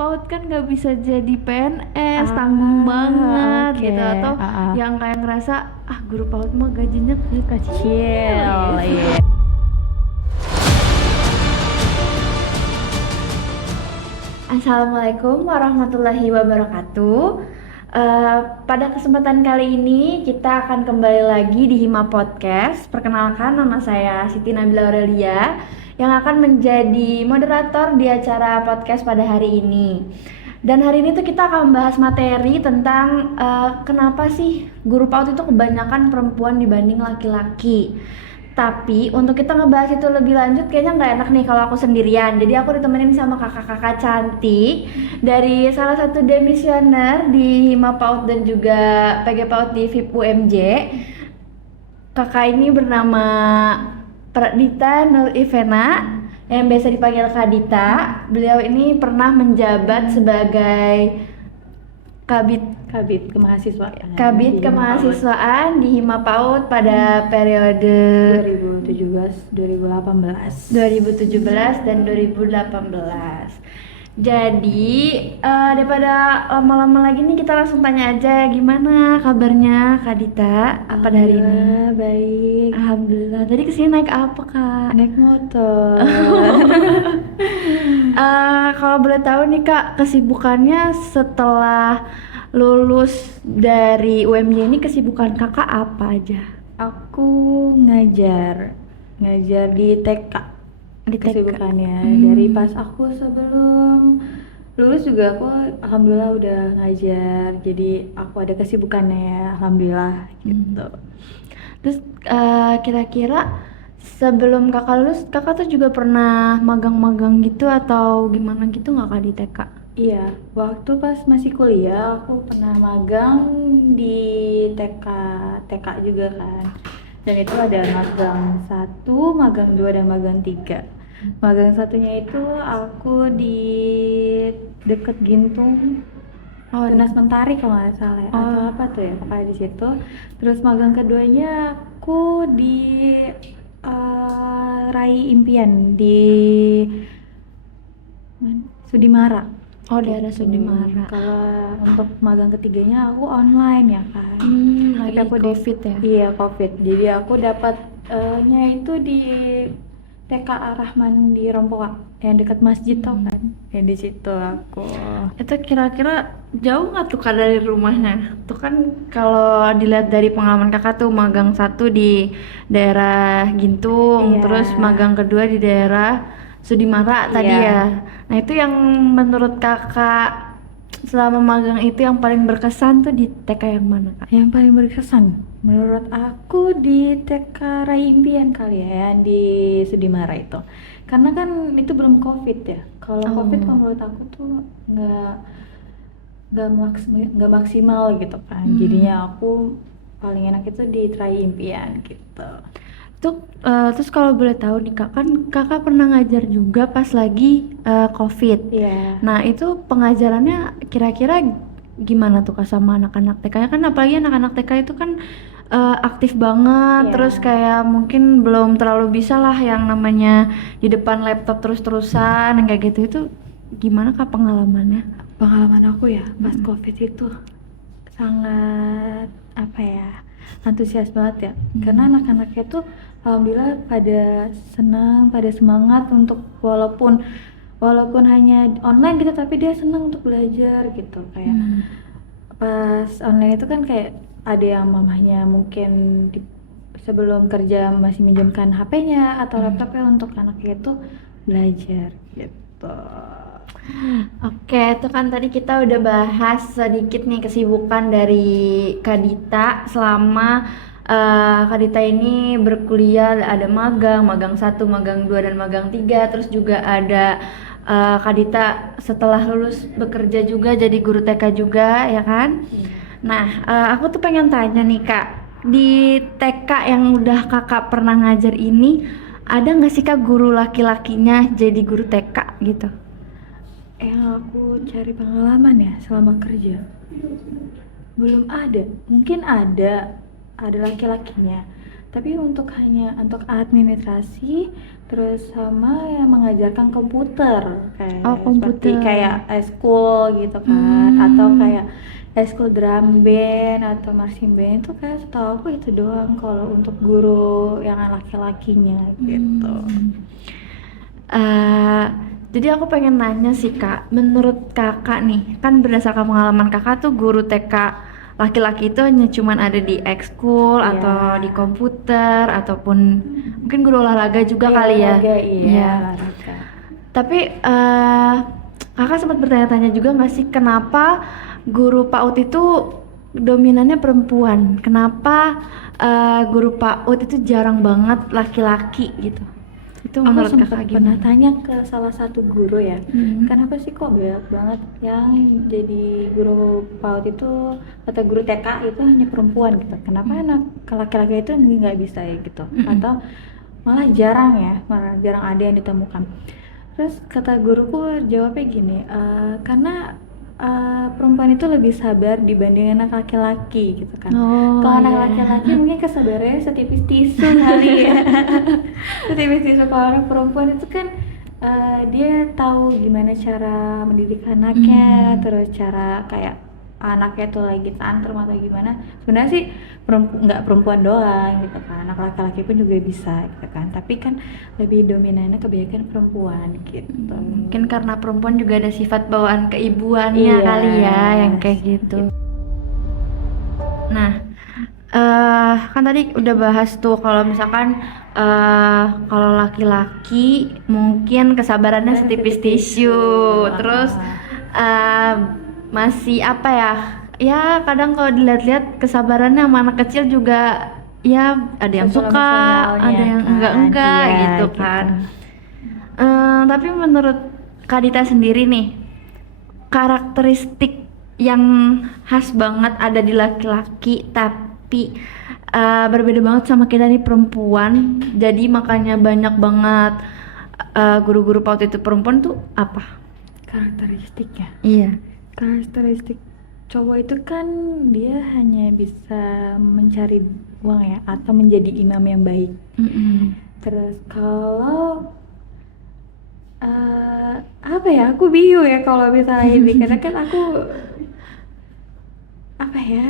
PAUD kan nggak bisa jadi PNS, tanggung banget oke. gitu. Atau yang kayak ngerasa guru PAUD mah gajinya kecil. Iya. Assalamualaikum warahmatullahi wabarakatuh. Pada kesempatan kali ini kita akan kembali lagi di Hima Podcast. Perkenalkan, nama saya Siti Nabila Aurelia yang akan menjadi moderator di acara podcast pada hari ini. Dan hari ini tuh kita akan membahas materi tentang kenapa sih guru PAUD itu kebanyakan perempuan dibanding laki-laki. Tapi untuk kita ngebahas itu lebih lanjut kayaknya nggak enak nih kalau aku sendirian. Jadi aku ditemenin sama kakak-kakak cantik dari salah satu demisioner di Hima PAUD dan juga PG PAUD di VIP UMJ. Kakak ini bernama Pradita Nur Ivena yang biasa dipanggil Kak Dita. Beliau ini pernah menjabat sebagai Kabit kemahasiswaan. Kabit kemahasiswaan di Hima PAUD pada periode 2017 dan 2018. Jadi daripada lama-lama lagi nih kita langsung tanya aja, gimana kabarnya Kak Dita pada hari ini? Baik. Alhamdulillah. Tadi kesini naik apa Kak? Naik motor. Kalau boleh tahu nih Kak, kesibukannya setelah lulus dari UMJ ini, kesibukan kakak apa aja? Aku ngajar di TK. Di TK. Kesibukannya dari pas aku sebelum lulus juga aku alhamdulillah udah ngajar. Jadi aku ada kesibukannya ya, alhamdulillah gitu. Terus kira-kira sebelum kakak lulus, kakak tuh juga pernah magang-magang gitu atau gimana gitu nggak Kak di TK? Iya, waktu pas masih kuliah aku pernah magang di TK juga kan. Dan itu ada magang 1, magang 2, dan magang 3. Magang satunya itu aku di deket Gintung, Tunas Mentari kalau nggak salah ya. Atau apa tuh ya, pokoknya di situ. Terus magang keduanya aku di Rai Impian di Sudimara. Daerah Sudimara. Kalau untuk magang ketiganya aku online ya kan. Lagi aku COVID ya? Iya, COVID. Jadi aku dapat nya itu di TK Ar-Rahman di Rompoa yang dekat masjid tau kan. Ya di situ aku. Itu kira-kira jauh nggak tuh Kak dari rumahnya? Tuh kan kalau dilihat dari pengalaman kakak tuh magang 1 di daerah Gintung, Iya. terus magang kedua di daerah Sudimara tadi Iya. ya. Nah itu yang menurut kakak selama magang itu yang paling berkesan tuh di TK yang mana Kak? Yang paling berkesan menurut aku di TK Rai Impian kali ya, yang di Sudimara itu. Karena kan itu belum COVID ya. Kalau COVID kan menurut aku tuh nggak maksimal gitu kan. Jadinya aku paling enak itu di Rai Impian gitu. Terus kalau boleh tahu nih Kak, kan kakak pernah ngajar juga pas lagi COVID. Iya. Nah itu pengajarannya kira-kira gimana tuh Kak sama anak-anak TK-nya? Kan apalagi anak-anak TK itu kan aktif banget, Iya. terus kayak mungkin belum terlalu bisa lah yang namanya di depan laptop terus-terusan, yang kayak gitu. Itu gimana Kak pengalamannya? Pengalaman aku ya pas COVID itu sangat antusias banget ya. Karena anak-anaknya tuh alhamdulillah pada senang, pada semangat untuk walaupun hanya online gitu, tapi dia senang untuk belajar gitu. Kayak pas online itu kan kayak ada yang mamahnya mungkin sebelum kerja masih minjamkan HP-nya atau laptopnya untuk anaknya itu belajar gitu. Oke, itu kan tadi kita udah bahas sedikit nih kesibukan dari Kak Dita selama Kak Dita ini berkuliah, ada magang 1, magang 2, dan magang 3. Terus juga ada Kak Dita setelah lulus bekerja juga jadi guru TK juga ya kan? Nah, aku tuh pengen tanya nih Kak, di TK yang udah kakak pernah ngajar ini, ada nggak sih Kak guru laki-lakinya jadi guru TK gitu? Yang aku cari pengalaman ya selama kerja belum ada. Mungkin ada laki-lakinya, tapi hanya untuk administrasi, terus sama yang mengajarkan komputer kayak Oh, seperti komputer. kayak eskul gitu kan, atau Hmm. kayak eskul drum band atau marching band. Itu kayak setahu aku itu doang kalau untuk guru yang laki-lakinya gitu. Eh, jadi aku pengen nanya sih Kak, menurut Kakak nih, kan berdasarkan pengalaman Kakak tuh guru TK laki-laki itu hanya cuman ada di ekskul Iya. atau di komputer ataupun mungkin guru olahraga juga Iya, kali ya. olahraga, iya, Iya. olahraga. Tapi Kakak sempat bertanya-tanya juga nggak sih kenapa guru PAUD itu dominannya perempuan? Kenapa guru PAUD itu jarang banget laki-laki gitu? Itu Aku menurut sempat Kakak pernah gimana? tanya ke salah satu guru ya, Hmm. kenapa sih kok banyak banget yang jadi guru PAUD itu, kata guru TK itu hanya perempuan gitu. Kenapa anak laki-laki itu nggak bisa ya gitu? Atau malah jarang ya, malah jarang ada yang ditemukan. Terus kata guruku jawabnya gini, karena perempuan itu lebih sabar dibanding anak laki-laki gitu kan. Oh, Kalau anak iya. laki-laki mungkin kesabarannya setipis tisu kali ya. Setipis tisu. Kalau anak perempuan itu kan dia tahu gimana cara mendidik anaknya, terus cara kayak anaknya tuh lagi tantrum atau gimana. Sebenarnya sih nggak perempuan doang gitu kan, anak laki-laki pun juga bisa gitu kan, tapi kan lebih dominannya kebanyakan perempuan gitu. Mungkin karena perempuan juga ada sifat bawaan keibuannya Iya, kali ya, yang kayak gitu. Nah, kan tadi udah bahas tuh kalau misalkan kalau laki-laki mungkin kesabarannya setipis tisu, terus eh, masih apa ya? Ya kadang kalau dilihat-lihat kesabarannya sama anak kecil juga ya ada yang suka, Emosionalnya ada yang kan, enggak iya, gitu gitu. kan. Tapi menurut Kak Dita sendiri nih, karakteristik yang khas banget ada di laki-laki tapi berbeda banget sama kita nih perempuan, jadi makanya banyak banget guru-guru PAUD itu perempuan tuh apa? Karakteristiknya, Iya. karakteristik cowok itu kan dia hanya bisa mencari uang ya, atau menjadi imam yang baik. Terus kalau apa ya, aku bingung ya kalau misalnya ini, karena kan aku apa ya,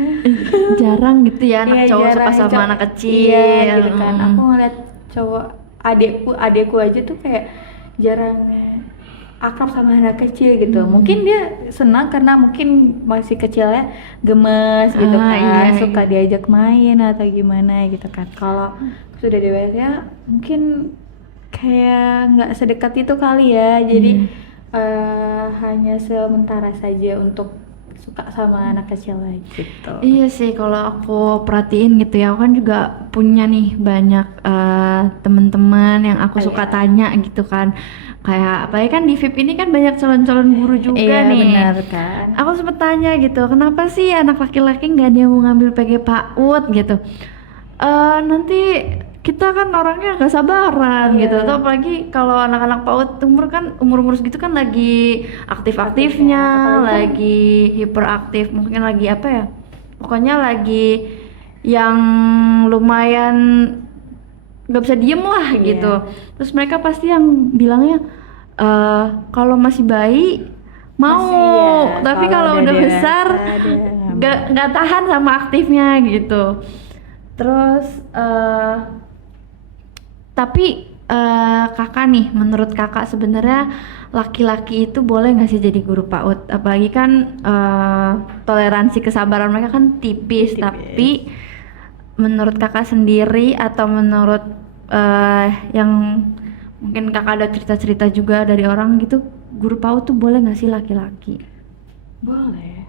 Jarang gitu ya anak iya, cowok suka jarang sama cowok, anak kecil. iya gitu kan. Aku ngeliat cowok, adekku aja tuh kayak jarang akrab sama anak kecil gitu. Mungkin dia senang karena mungkin masih kecilnya gemes gitu Ah, kan, iya, suka iya. diajak main atau gimana gitu kan. Kalau sudah dewasa mungkin kayak nggak sedekat itu kali ya, jadi hanya sementara saja untuk suka sama anak kecil aja gitu. Iya sih, kalau aku perhatiin gitu ya, aku kan juga punya nih banyak teman-teman yang aku suka Iya. tanya gitu kan. Kayak apalagi kan di VIP ini kan banyak calon-calon guru juga Iya, nih. benar kan. Aku sempet tanya gitu, kenapa sih anak laki-laki nggak ada yang mau ngambil PG PAUD gitu? Nanti kita kan orangnya nggak sabaran Iya. gitu, atau apalagi kalau anak-anak PAUD umur segitu kan lagi aktif-aktifnya, Apalagi kan- lagi hiperaktif, mungkin lagi apa ya? Pokoknya lagi yang lumayan nggak bisa diem lah Iya. gitu. Terus mereka pasti yang bilangnya kalau masih bayi mau, Masih ya, tapi kalau kalau udah udah dewasa, besar dia nggak tahan sama aktifnya gitu. Terus tapi kakak nih, menurut kakak sebenarnya laki-laki itu boleh nggak sih jadi guru PAUD? Apalagi kan toleransi kesabaran mereka kan tipis. Tapi menurut kakak sendiri atau menurut yang mungkin kakak ada cerita-cerita juga dari orang gitu, guru PAUD tuh boleh nggak sih laki-laki? boleh,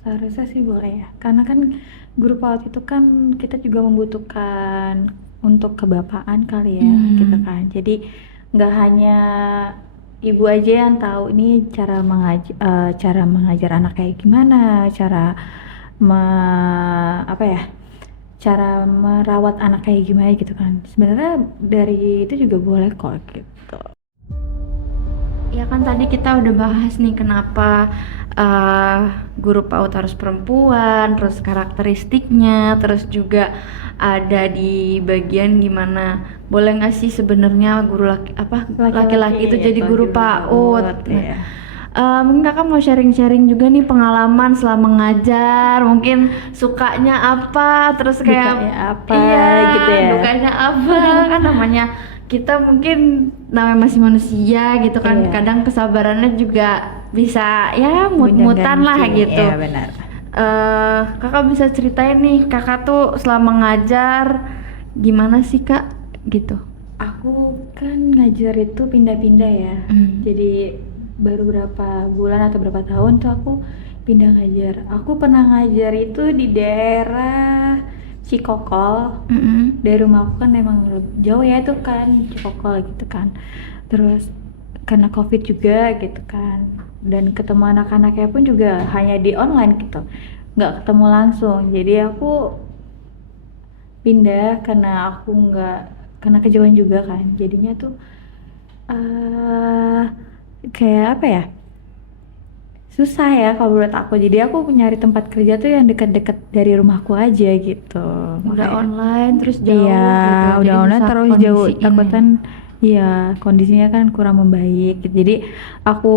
seharusnya sih boleh ya, karena kan guru PAUD itu kan kita juga membutuhkan untuk kebapaan kali ya, gitu kan. Jadi nggak hanya ibu aja yang tahu ini cara mengajar anak kayak gimana, cara apa ya, cara merawat anak kayak gimana gitu kan. Sebenarnya dari itu juga boleh kok gitu. Ya kan tadi kita udah bahas nih kenapa guru PAUD harus perempuan, terus karakteristiknya, terus juga ada di bagian gimana boleh nggak sih sebenarnya guru laki-laki itu jadi guru PAUD. Nah, ya. mungkin kakak mau sharing-sharing juga nih pengalaman selama ngajar, mungkin sukanya apa, terus kayak Dukanya apa, iya, gitu ya. dukanya apa, kan namanya kita mungkin namanya masih manusia gitu kan, Iya. kadang kesabarannya juga bisa ya mut-mutan lah Gonjang-ganjing, gitu. iya benar. Kakak bisa ceritain nih, kakak tuh selama ngajar gimana sih kak gitu? Aku kan ngajar itu pindah-pindah ya. Hmm. Jadi baru berapa bulan atau berapa tahun tuh aku pindah ngajar. Aku pernah ngajar itu di daerah Cikokol. Mm-mm. Dari rumah aku kan emang jauh ya itu kan, Cikokol gitu kan. Terus karena COVID juga gitu kan. Dan ketemu anak-anaknya pun juga hanya di online gitu. Nggak ketemu langsung. Jadi aku pindah karena kejauhan juga kan, jadinya tuh eh kayak apa ya, susah ya kalau menurut aku. Jadi aku nyari tempat kerja tuh yang dekat-dekat dari rumahku aja gitu. Udah Makanya- online terus jauh iya gitu, udah jadi online susah terus jauh, kondisiin. takutan iya kondisinya kan kurang membaik gitu. Jadi aku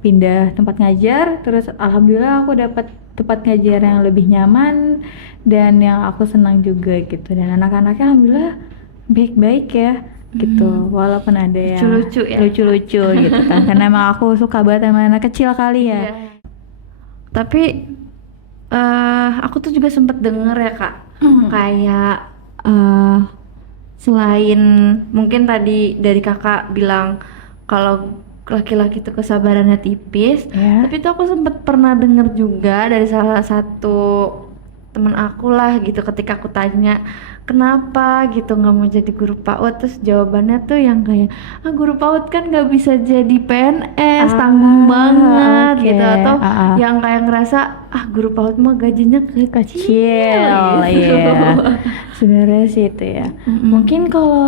pindah tempat ngajar, terus alhamdulillah aku dapat tempat ngajar yang lebih nyaman dan yang aku senang juga gitu. Dan anak-anaknya alhamdulillah baik-baik ya gitu, walaupun ada yang Lucu-lucu ya. lucu-lucu gitu kan, karena emang aku suka banget sama anak kecil kali ya. Iya. Tapi aku tuh juga sempet denger ya kak, kayak selain mungkin tadi dari kakak bilang kalau laki-laki tuh kesabarannya tipis, Ya. tapi tuh aku sempet pernah denger juga dari salah satu temen aku lah gitu, ketika aku tanya kenapa gitu nggak mau jadi guru PAUD, terus jawabannya tuh yang kayak guru PAUD kan nggak bisa jadi PNS, tanggung banget oke. gitu, atau yang kayak ngerasa guru PAUD mah gajinya Kecil, gitu. iya. Sebenarnya sih itu ya. Mungkin kalau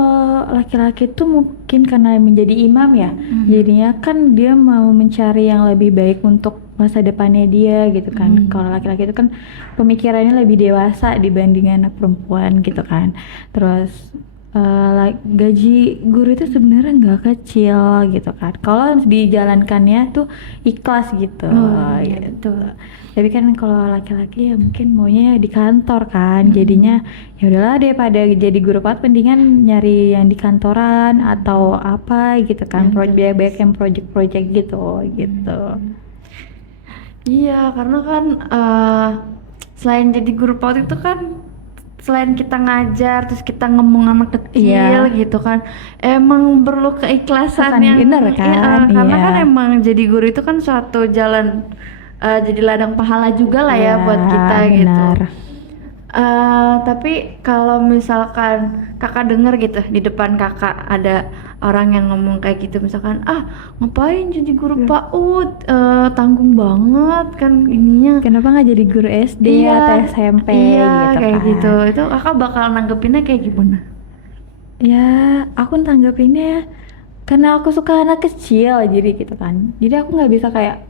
laki-laki tuh mungkin karena menjadi imam ya, jadinya kan dia mau mencari yang lebih baik untuk masa depannya dia gitu kan. Kalau laki-laki itu kan pemikirannya lebih dewasa dibanding anak perempuan gitu kan. Terus gaji guru itu sebenarnya nggak kecil gitu kan. Kalau dijalankannya tuh ikhlas gitu. Iya, Gitu. Tapi kan kalau laki-laki ya mungkin maunya di kantor kan, jadinya ya udahlah daripada jadi guru PAUD mendingan nyari yang di kantoran atau apa gitu kan, project yang project gitu. Iya, karena kan selain jadi guru PAUD itu kan selain kita ngajar terus kita ngomong anak kecil gitu kan, emang perlu keikhlasan yang bener kan. karena Iya. kan emang jadi guru itu kan suatu jalan, jadi ladang pahala juga lah ya buat kita gitu. Benar. Tapi kalau misalkan kakak denger gitu di depan kakak ada orang yang ngomong kayak gitu, misalkan ngapain jadi guru PAUD, tanggung banget kan ininya, Kenapa nggak jadi guru SD atau SMP iya, gitu kayak kan? gitu, itu kakak bakal nanggepinnya kayak gimana? Ya, aku tanggapinnya karena aku suka anak kecil jadi gitu kan. Jadi aku nggak bisa kayak,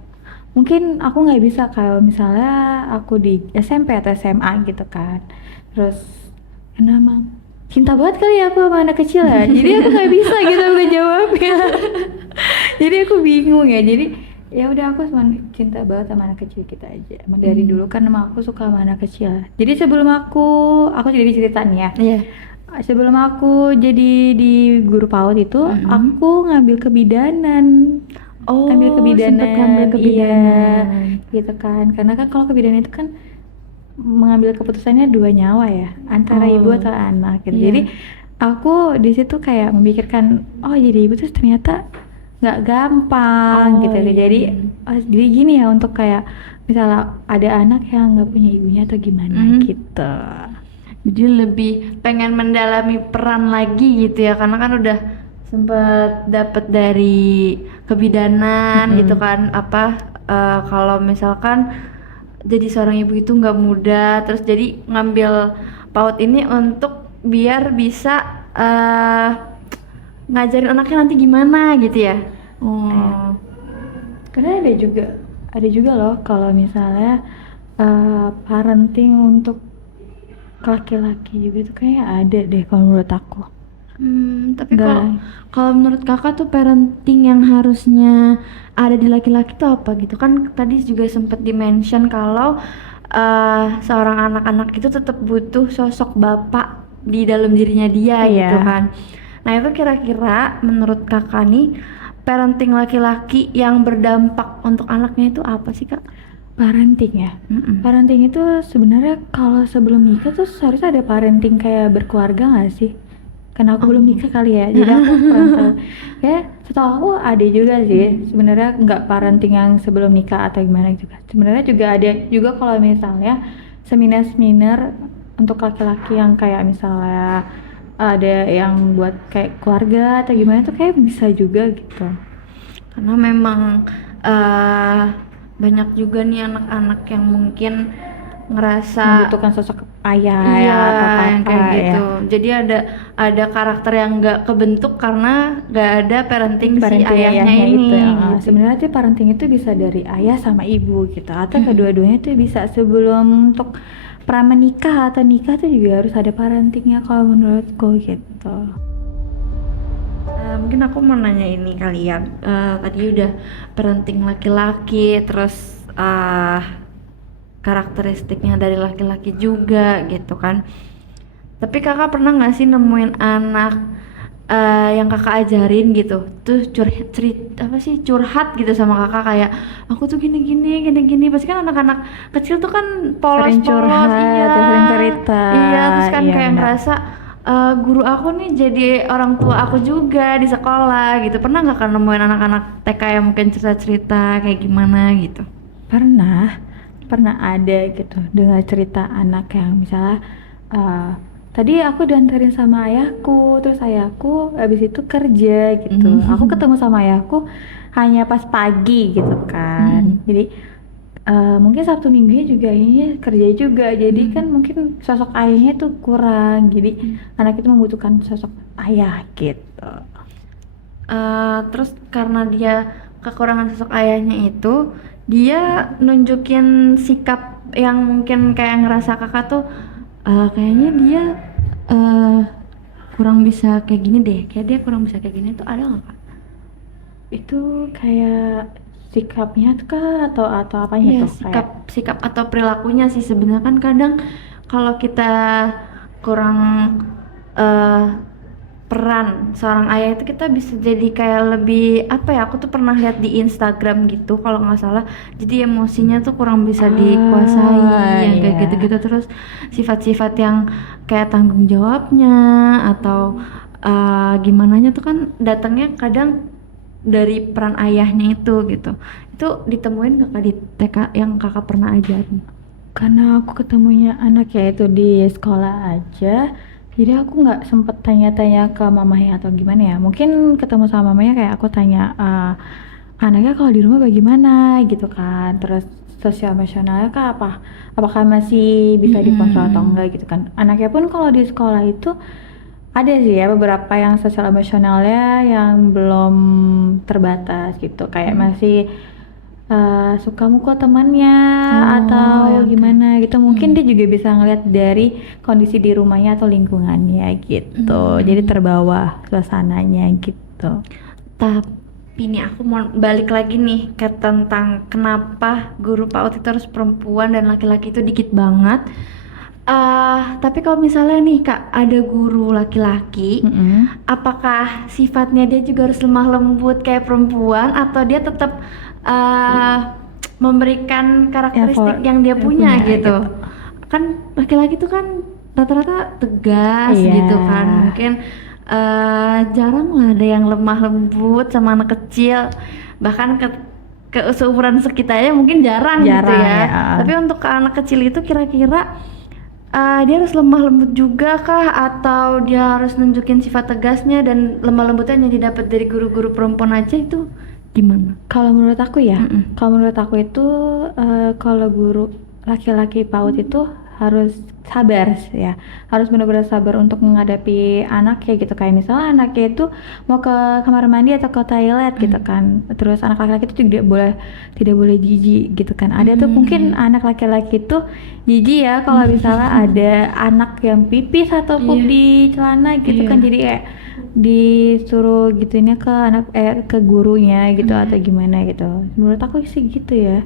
mungkin aku nggak bisa kalau misalnya aku di SMP atau SMA gitu kan. Terus karena emang cinta banget kali ya aku sama anak kecil ya. Jadi aku nggak bisa gitu ngejawabnya. Jadi aku bingung ya. Jadi ya udah aku cuma cinta banget sama anak kecil kita aja. Emang dari dulu kan emang aku suka sama anak kecil. Jadi sebelum aku jadi ceritain ya. Iya. Sebelum aku jadi di guru PAUD itu, aku ngambil kebidanan. Oh, Ambil kebidanan, sempet ngambil kebidanan. iya, gitu kan. Karena kan kalau kebidanan itu kan mengambil keputusannya dua nyawa ya, antara ibu atau anak gitu. Iya. Jadi aku di situ kayak memikirkan, jadi ibu tuh ternyata nggak gampang gitu. iya. Jadi gini ya, untuk kayak misalnya ada anak yang nggak punya ibunya atau gimana gitu. Jadi lebih pengen mendalami peran lagi gitu ya, karena kan udah sempet dapet dari kebidanan gitu kan, kalau misalkan jadi seorang ibu itu nggak mudah, terus jadi ngambil PAUD ini untuk biar bisa ngajarin anaknya nanti gimana gitu ya. Karena ada juga loh kalau misalnya parenting untuk laki-laki juga tuh kayak ada deh kalau menurut aku. Tapi Enggak, kalau menurut kakak tuh parenting yang harusnya ada di laki-laki tuh apa gitu kan? Tadi juga sempat dimention kalau seorang anak-anak itu tetap butuh sosok bapak di dalam dirinya dia iya, gitu kan. Nah itu kira-kira menurut kakak nih parenting laki-laki yang berdampak untuk anaknya itu apa sih kak? parenting ya. Mm-mm. Parenting itu sebenarnya kalau sebelum nikah tuh seharusnya ada parenting kayak berkeluarga nggak sih? Karena aku belum nikah kali ya, jadi aku kurang tahu. Kayak setahu aku ada juga sih. Sebenarnya nggak parenting yang sebelum nikah atau gimana juga. Sebenarnya juga ada juga kalau misalnya seminar-seminar untuk laki-laki yang kayak misalnya ada yang buat kayak keluarga atau gimana tuh kayak bisa juga gitu. Karena memang eh banyak juga nih anak-anak yang mungkin ngerasa Membutuhkan sosok ayah ya iya atau yang papa kayak ya. gitu. Jadi ada karakter yang nggak kebentuk karena nggak ada parenting si Parenting ayahnya ini itu gitu. sebenarnya tuh parenting itu bisa dari ayah sama ibu gitu atau Mm-mm. kedua-duanya tuh bisa sebelum untuk pra menikah atau nikah tuh juga harus ada parentingnya kalau menurutku gitu. Mungkin aku mau nanya ini kali ya. Tadi udah parenting laki-laki, terus karakteristiknya dari laki-laki juga gitu kan. Tapi kakak pernah nggak sih nemuin anak yang kakak ajarin gitu, tuh curhat gitu sama kakak kayak aku tuh gini, pasti kan anak-anak kecil tuh kan Sering polos-polos, curhat atau sering cerita. iya, terus kan Iya kayak benar. ngerasa guru aku nih jadi orang tua aku juga di sekolah gitu. Pernah nggak kan nemuin anak-anak TK yang mungkin cerita-cerita kayak gimana gitu? Pernah ada gitu dengar cerita anak yang misalnya eh, tadi aku diantarin sama ayahku, terus ayahku habis itu kerja gitu. Aku ketemu sama ayahku hanya pas pagi gitu kan. Jadi mungkin Sabtu Minggunya juga ini kerja juga. Jadi kan mungkin sosok ayahnya tuh kurang. Jadi anak itu membutuhkan sosok ayah gitu. Terus karena dia kekurangan sosok ayahnya itu, dia nunjukin sikap yang mungkin kayak ngerasa kakak tuh kayaknya dia eh, kurang bisa kayak gini deh, kayak dia kurang bisa kayak gini tuh ada nggak kak? Itu kayak sikapnya kah atau apanya Iya, tuh kayak sikap atau perilakunya sih sebenarnya kan kadang kalau kita kurang eh, peran seorang ayah itu kita bisa jadi kayak lebih apa ya, aku tuh pernah lihat di Instagram gitu kalau nggak salah, jadi emosinya tuh kurang bisa dikuasai yang kayak iya. gitu-gitu, terus sifat-sifat yang kayak tanggung jawabnya atau gimananya tuh kan datangnya kadang dari peran ayahnya itu ditemuin gak kak di TK yang kakak pernah ajarin? Karena aku ketemunya anak ya itu di sekolah aja, jadi aku nggak sempet tanya-tanya ke mamanya atau gimana ya. Mungkin ketemu sama mamanya kayak aku tanya, anaknya kalau di rumah bagaimana gitu kan. Terus sosial emosionalnya kak apakah masih bisa dikontrol atau enggak gitu kan. Anaknya pun kalau di sekolah itu ada sih ya beberapa yang sosial emosionalnya yang belum terbatas gitu. Kayak masih suka mukul temannya atau Yang gimana gitu. Mungkin dia juga bisa ngeliat dari kondisi di rumahnya atau lingkungannya gitu. Jadi terbawa suasananya gitu. Tapi nih aku mau balik lagi nih ke tentang kenapa guru PAUD itu harus perempuan dan laki-laki itu dikit banget. Tapi kalau misalnya nih kak ada guru laki-laki, apakah sifatnya dia juga harus lemah lembut kayak perempuan atau dia tetap memberikan karakteristik yang dia punya gitu? Kan laki-laki tuh kan rata-rata tegas Iya. gitu kan, mungkin jarang lah ada yang lemah lembut sama anak kecil, bahkan ke seumuran sekitar aja mungkin jarang gitu Jarang ya. ya. Tapi untuk ke anak kecil itu kira-kira dia harus lemah lembut juga kah atau dia harus nunjukin sifat tegasnya dan lemah lembutnya yang didapat dari guru-guru perempuan aja itu gimana? Kalau menurut aku ya, Mm-mm. kalau menurut aku itu kalau guru laki-laki PAUD itu harus sabar ya, harus benar-benar sabar untuk menghadapi anaknya gitu. Kayak misalnya anaknya itu mau ke kamar mandi atau ke toilet gitu kan, terus anak laki-laki itu tidak boleh jijik gitu kan. Ada tuh mungkin anak laki-laki itu jijik ya kalau misalnya ada anak yang pipis atau pup di celana gitu kan, jadi kayak disuruh gituinnya ke ke gurunya gitu atau gimana gitu. Menurut aku sih gitu ya.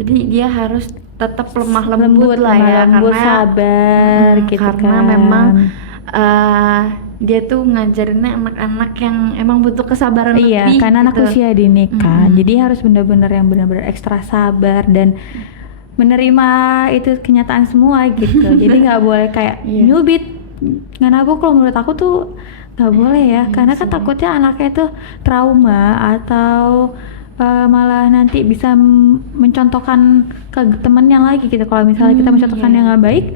Jadi dia harus tetap lemah lembut lah ya, lembut, karena sabar gitu karena kan. memang dia tuh ngajarinnya anak-anak yang emang butuh kesabaran Iya, lebih karena anak gitu. usia dini kan. Jadi harus benar-benar ekstra sabar dan menerima itu kenyataan semua gitu. Jadi nggak boleh kayak nyubit nganabuk. Kalau menurut aku tuh nggak boleh ya, karena kan takutnya anaknya tuh trauma atau malah nanti bisa mencontohkan ke temennya lagi gitu. Kalau misalnya kita mencontohkan yang nggak baik,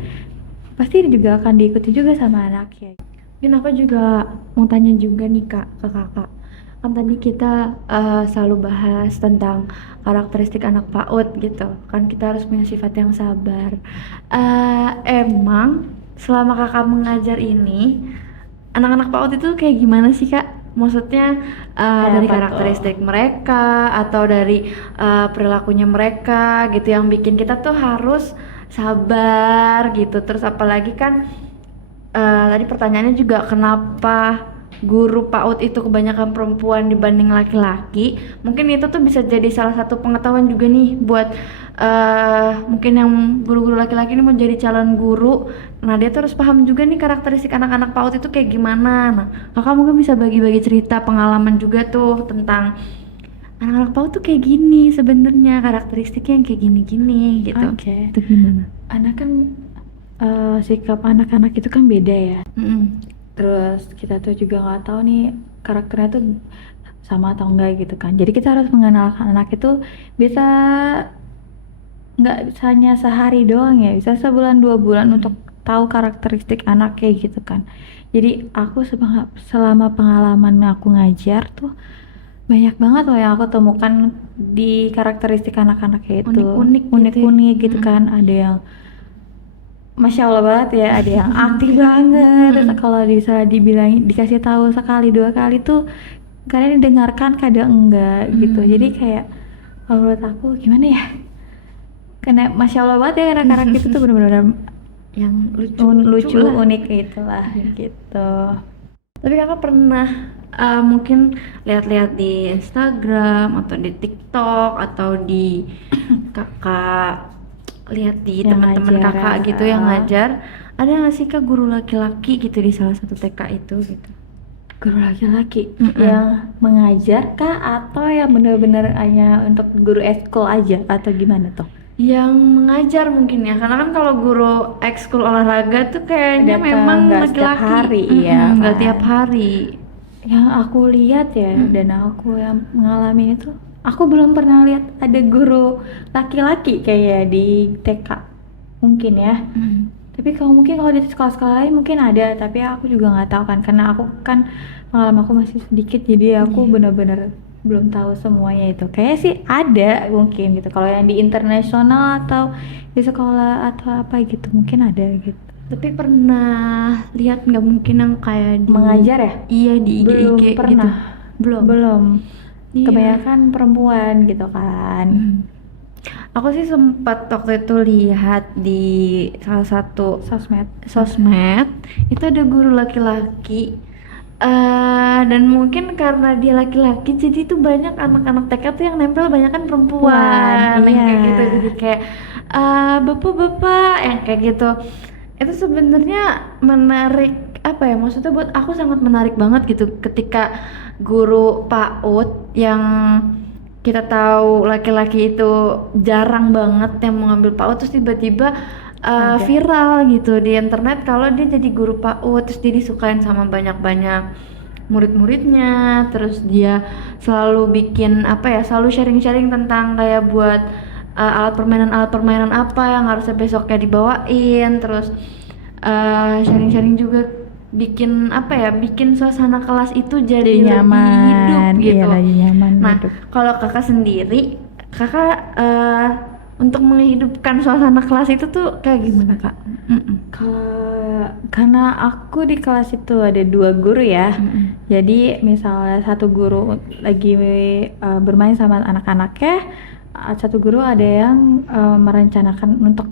pasti juga akan diikuti juga sama anaknya. Mungkin aku juga mau tanya juga nih Kak, ke Kakak. Kan tadi kita selalu bahas tentang karakteristik anak PAUD gitu. Kan kita harus punya sifat yang sabar. Emang selama Kakak mengajar ini, anak-anak PAUD itu kayak gimana sih Kak? Maksudnya dari apa tuh? karakteristik mereka atau dari perilakunya mereka gitu yang bikin kita tuh harus sabar gitu. Terus apalagi kan tadi pertanyaannya juga kenapa guru PAUD itu kebanyakan perempuan dibanding laki-laki. Mungkin itu tuh bisa jadi salah satu pengetahuan juga nih buat mungkin yang guru-guru laki-laki ini mau jadi calon guru. Nah dia tuh harus paham juga nih karakteristik anak-anak PAUD itu kayak gimana. Nah kakak mungkin bisa bagi-bagi cerita pengalaman juga tuh tentang anak-anak PAUD tuh kayak gini sebenarnya, karakteristiknya yang kayak gini-gini gitu. Oke. Itu gimana? Anak kan sikap anak-anak itu kan beda ya. Terus kita tuh juga nggak tahu nih karakternya tuh sama atau enggak gitu kan. Jadi kita harus mengenal anak itu bisa nggak hanya sehari doang ya, bisa sebulan 2 bulan untuk tahu karakteristik anak kayak gitu kan. Jadi aku selama pengalaman aku ngajar tuh banyak banget loh yang aku temukan di karakteristik anak-anaknya itu. Unik-unik gitu kan. Ada yang Masya Allah banget ya, ada yang aktif banget. Terus kalau bisa dibilang dikasih tahu sekali 2 kali tuh kadang didengarkan, kadang enggak gitu. Jadi kayak kalau menurut aku gimana ya? Karena Masya Allah banget ya, karena karakter itu tuh benar-benar yang lucu, lah. unik itulah gitu. Tapi kakak pernah mungkin lihat-lihat di Instagram atau di TikTok atau di kakak lihat di Yang teman-teman ngajar kakak ya. gitu yang ngajar, ada nggak sih kak guru laki-laki gitu di salah satu TK itu gitu? Guru laki-laki yang mengajar kah atau yang benar-benar hanya untuk guru eskul aja atau gimana tuh? Yang mengajar mungkin ya, karena kan kalau guru ekskul olahraga tuh kayaknya Datang memang nggak setiap laki-laki. hari, iya Nggak kan? tiap hari. Yang aku lihat ya, dan aku yang mengalami itu, aku belum pernah lihat ada guru laki-laki kayak di TK mungkin ya. Tapi mungkin kalau di sekolah-sekolah lain mungkin ada, tapi aku juga nggak tahu kan, karena aku kan pengalaman aku masih sedikit, jadi aku benar-benar belum tahu semuanya itu. Kayaknya sih ada mungkin gitu, kalau yang di internasional atau di sekolah atau apa gitu mungkin ada gitu. Tapi pernah lihat nggak mungkin yang kayak di Mengajar ya? Iya di IG Belum gitu. pernah. Belum. Iya. Kebanyakan perempuan gitu kan. Aku sih sempat waktu itu lihat di salah satu Sosmed. itu ada guru laki-laki. Dan mungkin karena dia laki-laki jadi tuh banyak anak-anak TK tuh yang nempel banyak kan perempuan yang Iya. kayak gitu, jadi kayak bapak-bapak yang kayak gitu. Itu sebenarnya menarik, apa ya, maksudnya buat aku sangat menarik banget gitu ketika guru PAUD yang kita tahu laki-laki itu jarang banget yang mau ngambil PAUD terus tiba-tiba viral gitu di internet kalau dia jadi guru PAUD, terus dia disukain sama banyak-banyak murid-muridnya, terus dia selalu bikin selalu sharing-sharing tentang kayak buat alat permainan apa yang harusnya besoknya dibawain, terus sharing-sharing juga bikin bikin suasana kelas itu jadi nyaman, lebih hidup gitu. iya, lagi nyaman Nah, hidup. kalau kakak sendiri, kakak untuk menghidupkan suasana kelas itu tuh kayak gimana Kak? Karena aku di kelas itu ada 2 guru ya. Jadi misalnya satu guru lagi bermain sama anak-anaknya, satu guru ada yang merencanakan untuk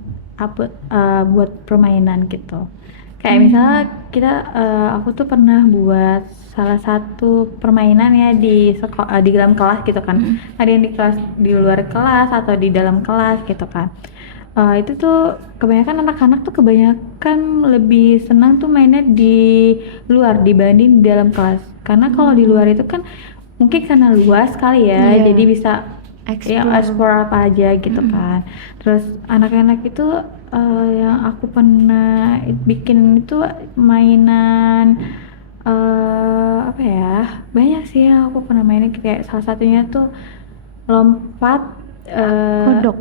buat permainan gitu. Kayak misalnya aku tuh pernah buat salah satu permainan ya di di dalam kelas gitu kan. Ada yang di luar kelas atau di dalam kelas gitu kan. Itu tuh kebanyakan anak-anak tuh kebanyakan lebih senang tuh mainnya di luar dibanding di dalam kelas. Karena kalau di luar itu kan mungkin karena luas kali ya, Iya. jadi bisa ya explore apa aja gitu kan. Terus anak-anak itu yang aku pernah bikin itu mainan apa ya, banyak sih yang aku pernah mainin, kayak salah satunya tuh lompat Kodok.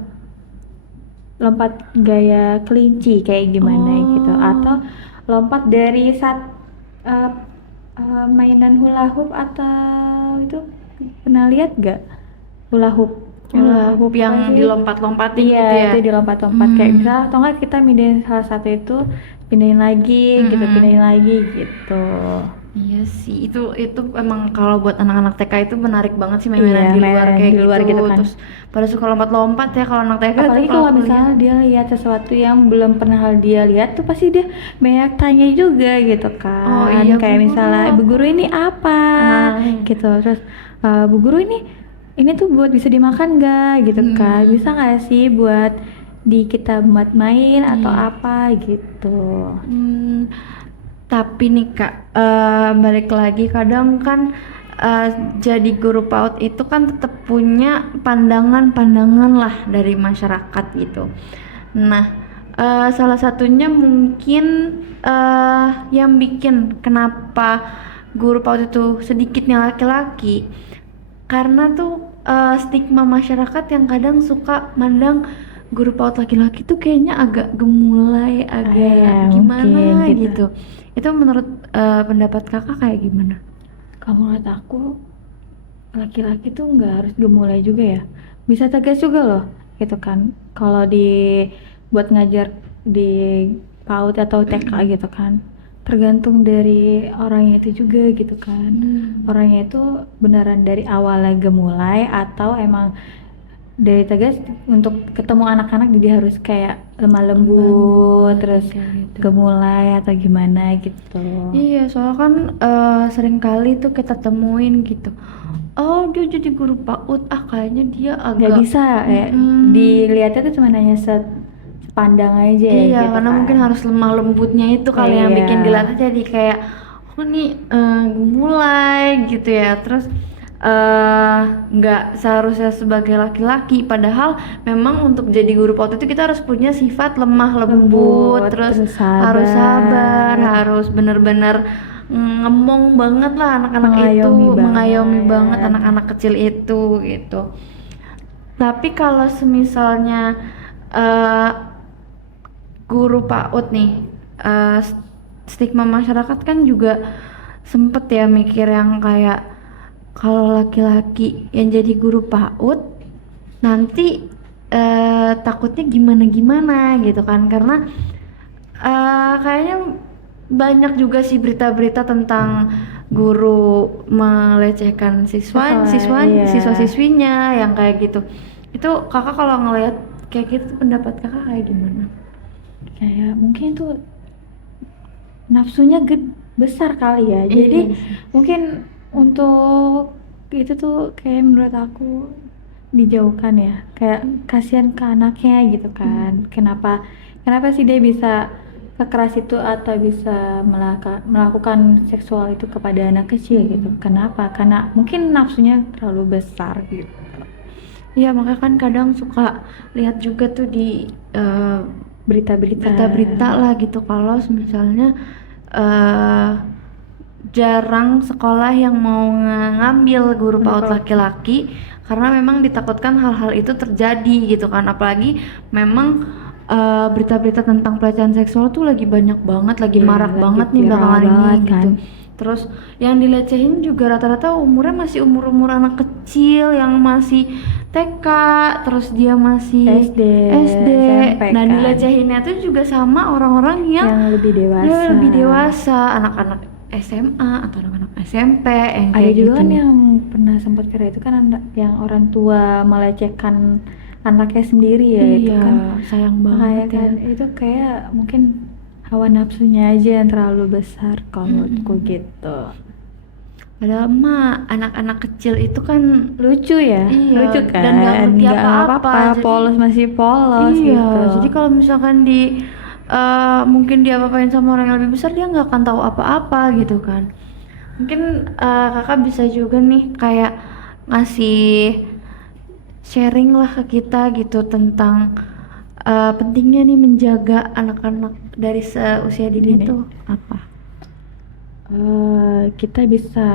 lompat gaya kelinci kayak gimana gitu, atau lompat dari mainan hula hoop, atau itu pernah lihat gak hula hoop? Hula hoop yang apa sih? dilompat-lompatin Iya, gitu ya. itu dilompat-lompat kayak misalnya atau enggak kita pindahin salah satu itu, pindahin lagi gitu, pindahin lagi gitu. Iya sih, itu emang kalau buat anak-anak TK itu menarik banget sih mainan di luar mainan kayak di luar gitu kan. Terus pada suka lompat-lompat ya kalau anak TK Apalagi tuh kalau aku misalnya lihat. dia lihat sesuatu yang belum pernah dia lihat tuh pasti dia banyak tanya juga gitu kan. Oh iya, Kayak Bu Guru, misalnya Bu Guru ini apa gitu, terus Bu Guru ini tuh buat bisa dimakan gak gitu kan, bisa gak sih buat kita buat main atau apa gitu. Tapi nih Kak, balik lagi kadang kan jadi guru PAUD itu kan tetap punya pandangan-pandangan lah dari masyarakat gitu. Nah, salah satunya mungkin yang bikin kenapa guru PAUD itu sedikitnya laki-laki, karena tuh stigma masyarakat yang kadang suka mandang guru PAUD laki-laki tuh kayaknya agak gemulai, agak gimana gitu. Itu menurut pendapat kakak kayak gimana? Kalau menurut aku laki-laki tuh nggak harus gemulai juga ya, bisa tegas juga loh gitu kan. Kalau buat ngajar di PAUD atau TK gitu kan, tergantung dari orangnya itu juga gitu kan. Orangnya itu beneran dari awalnya gemulai atau emang dari tegas untuk ketemu anak-anak jadi harus kayak lemah lembut terus gemulai atau gimana gitu. Iya, soalnya kan sering kali tuh kita temuin gitu. Oh, dia jadi guru PAUD, kayaknya dia Nggak agak bisa dilihatnya tuh cuma hanya sepandang aja iya, gitu karena kan. mungkin harus lemah lembutnya itu kali yang Iya. bikin dilihatnya jadi kayak oh nih gemulai gitu ya. Terus nggak seharusnya sebagai laki-laki, padahal memang untuk jadi guru PAUD itu kita harus punya sifat lemah lembut, terus terus harus sabar, harus bener-bener ngemong banget lah anak-anak itu, mengayomi banget anak-anak kecil itu gitu. Tapi kalau semisalnya guru PAUD nih, stigma masyarakat kan juga sempet ya mikir yang kayak kalau laki-laki yang jadi guru PAUD nanti takutnya gimana-gimana gitu kan, karena kayaknya banyak juga sih berita-berita tentang guru melecehkan siswa-siswinya yang kayak gitu. Itu kakak kalau ngelihat kayak gitu pendapat kakak kayak gimana? Kayak mungkin tuh nafsunya besar kali ya, jadi mungkin untuk itu tuh kayak menurut aku dijauhkan ya, kayak kasihan ke anaknya gitu kan. Kenapa sih dia bisa kekeras itu atau bisa melakukan seksual itu kepada anak kecil gitu. Kenapa? Karena mungkin nafsunya terlalu besar gitu. Iya, makanya kan kadang suka lihat juga tuh di berita-berita lah gitu, kalau misalnya jarang sekolah yang mau ngambil guru PAUD laki-laki karena memang ditakutkan hal-hal itu terjadi gitu kan. Apalagi memang berita-berita tentang pelecehan seksual tuh lagi banyak banget, lagi marak banget nih belakangan ini gitu. Terus yang dilecehin juga rata-rata umurnya masih umur-umur anak kecil yang masih TK, terus dia masih SD, SMP Nah, kan. dilecehinnya tuh juga sama orang-orang yang lebih dewasa. ya, lebih dewasa, anak-anak SMA atau anak-anak SMP yang Ada kayak juga gitu. kan yang pernah sempat viral itu kan yang orang tua melecehkan anaknya sendiri ya, itu Iya, kan sayang makanya banget ya. kan itu kayak mungkin hawa nafsunya aja yang terlalu besar kalau menurutku gitu. Padahal mah anak-anak kecil itu kan Lucu ya, iya, lucu kan, dan nggak ngerti nggak apa-apa, apa-apa, polos masih polos iya, gitu. jadi kalau misalkan mungkin dia apa-apain sama orang yang lebih besar, dia nggak akan tahu apa-apa gitu kan. Mungkin kakak bisa juga nih kayak ngasih sharing lah ke kita gitu tentang pentingnya nih menjaga anak-anak dari seusia dini Dini. tuh apa? Kita bisa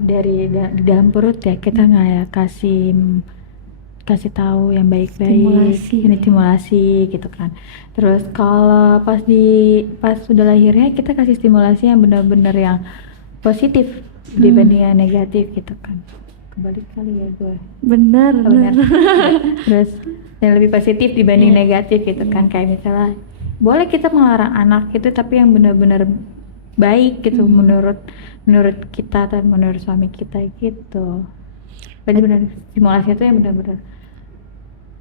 di dalam perut ya, kita nggak ya kasih tahu yang baik-baik, Stimulasi. ini stimulasi gitu kan. Terus kalau pas sudah lahirnya kita kasih stimulasi yang benar-benar yang positif dibanding yang negatif gitu kan. Kebalik kali ya gue. Bener, Oh, benar. Terus yang lebih positif dibanding Iya. negatif gitu kan, kayak misalnya boleh kita melarang anak itu tapi yang benar-benar baik gitu menurut kita atau menurut suami kita gitu. Benar-benar stimulasinya tuh yang benar-benar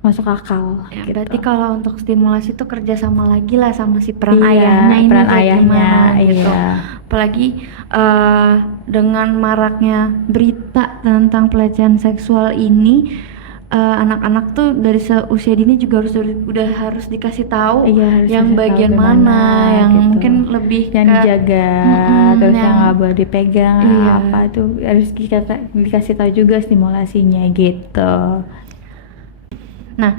masuk akal Ya, gitu. berarti kalau untuk stimulasi tuh kerja sama lagi lah sama si peran Iya, ayahnya ini peran kayak ayahnya, gimana gitu. iya. Apalagi dengan maraknya berita tentang pelecehan seksual ini, anak-anak tuh dari seusia dini juga udah harus dikasih tahu Iya, harus yang dikasih tahu bagian gimana mana, yang gitu. mungkin lebih yang ke dijaga, terus yang nggak boleh dipegang, Iya. apa itu harus dikasih tahu juga stimulasinya gitu. Nah,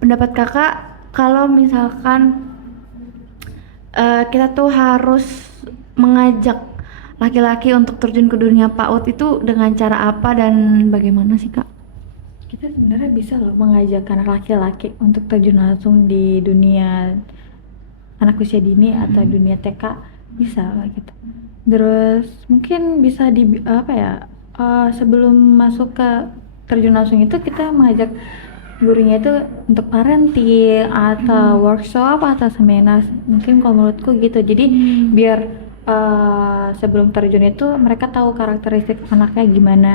pendapat kakak kalau misalkan kita tuh harus mengajak laki-laki untuk terjun ke dunia PAUD itu dengan cara apa dan bagaimana sih kak? Kita sebenarnya bisa loh mengajak anak laki-laki untuk terjun langsung di dunia anak usia dini atau dunia TK, bisa lah gitu. Terus mungkin bisa sebelum masuk ke terjun langsung itu kita mengajak gurunya itu untuk parenting atau workshop atau seminar, mungkin kalau menurutku gitu. Jadi biar sebelum terjun itu mereka tahu karakteristik anaknya gimana,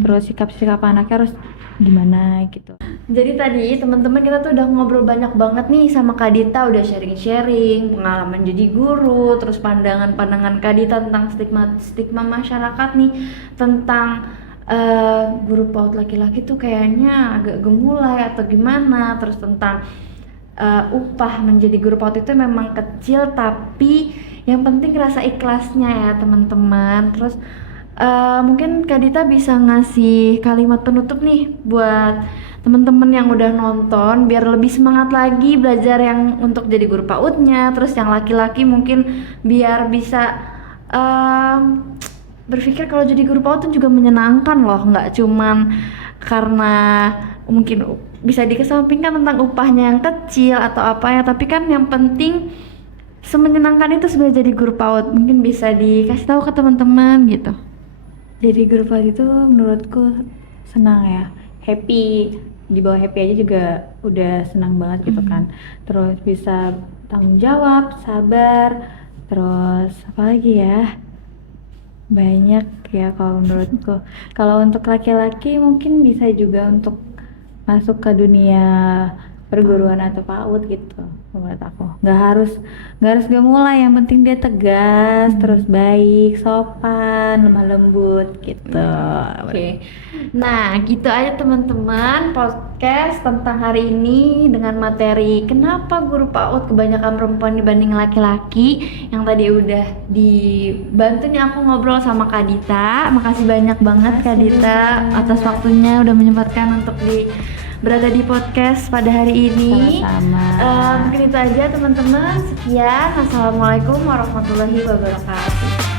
terus sikap-sikap anaknya harus gimana gitu. Jadi tadi teman-teman kita tuh udah ngobrol banyak banget nih sama Kak Dita, udah sharing-sharing pengalaman jadi guru, terus pandangan-pandangan Kak Dita tentang stigma masyarakat nih tentang guru PAUD laki-laki tuh kayaknya agak gemulai atau gimana, terus tentang upah menjadi guru PAUD itu memang kecil tapi yang penting rasa ikhlasnya ya teman-teman. Terus mungkin Kak Dita bisa ngasih kalimat penutup nih buat teman-teman yang udah nonton biar lebih semangat lagi belajar yang untuk jadi guru PAUD-nya, terus yang laki-laki mungkin biar bisa berpikir kalau jadi guru PAUD itu juga menyenangkan loh, nggak cuman karena mungkin bisa dikesampingkan tentang upahnya yang kecil atau apa ya, tapi kan yang penting semenyenangkan itu sebenarnya jadi guru PAUD. Mungkin bisa dikasih tahu ke teman-teman gitu. Jadi guru PAUD itu menurutku senang ya, happy, di bawah happy aja juga udah senang banget gitu kan. Terus bisa tanggung jawab, sabar, terus apa lagi ya, banyak ya kalau menurutku. Kalau untuk laki-laki mungkin bisa juga untuk masuk ke dunia perguruan atau PAUD gitu menurut aku. Nggak harus mulai, yang penting dia tegas, terus baik, sopan, lemah lembut gitu. Oke. Nah, gitu aja teman-teman podcast tentang hari ini dengan materi kenapa guru PAUD kebanyakan perempuan dibanding laki-laki, yang tadi udah dibantu nih aku ngobrol sama Kak Dita. Makasih banyak banget Kak Dita atas waktunya udah menyempatkan untuk berada di podcast pada hari ini. Sama-sama. Mungkin itu aja teman-teman. Sekian. Assalamualaikum warahmatullahi wabarakatuh.